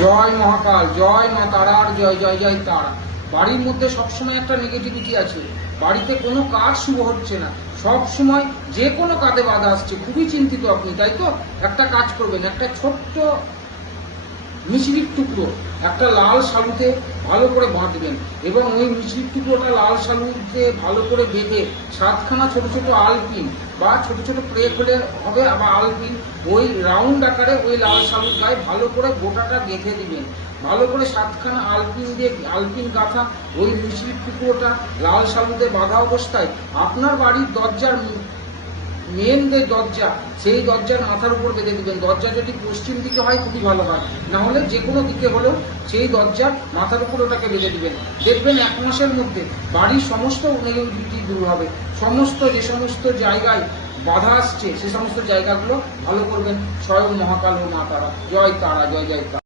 জয় মহাকাল, জয় মা তারার জয়, জয় জয় তারা। বাড়ির মধ্যে সবসময় একটা নেগেটিভিটি আছে, বাড়িতে কোনো কাজ শুভ হচ্ছে না, সব সময় যে কোনো কাজে বাধা আসছে, খুবই চিন্তিত আপনি, তাই তো? একটা কাজ করবেন, একটা ছোট্ট মিছরির টুকরো একটা লাল শালুতে ভালো করে বাঁধবেন এবং ওই মিছরির টুকরোটা লাল শালুতে ভালো করে বেঁধে 7খানা ছোট ছোট আলপিন বা ছোট ছোট ক্রেক হলে হবে, আবার আলপিন ওই রাউন্ড আকারে ওই লাল শালুর গায়ে ভালো করে গোটাটা গেঁথে দিবেন। ভালো করে 7খানা আলপিন দিয়ে আলপিন গাঁথা ওই মিছরির টুকরোটা লাল শালুতে বাঁধা অবস্থায় আপনার বাড়ির দরজার মেন যে দরজা, সেই দরজার মাথার উপর বেঁধে দিবেন। দরজা যদি পশ্চিম দিকে হয় খুবই ভালো হয়, না হলে যে কোনো দিকে হলেও সেই দরজার মাথার উপর ওটাকে বেঁধে দিবেন। দেখবেন 1 মাসের মধ্যে বাড়ির সমস্ত নেগেটিভিটি দূর হবে। যে সমস্ত জায়গায় বাধা আসছে সে সমস্ত জায়গাগুলো ভালো করবেন। স্বয়ং মহাকাল ও মা তারা। জয় তারা, জয় জয় তারা।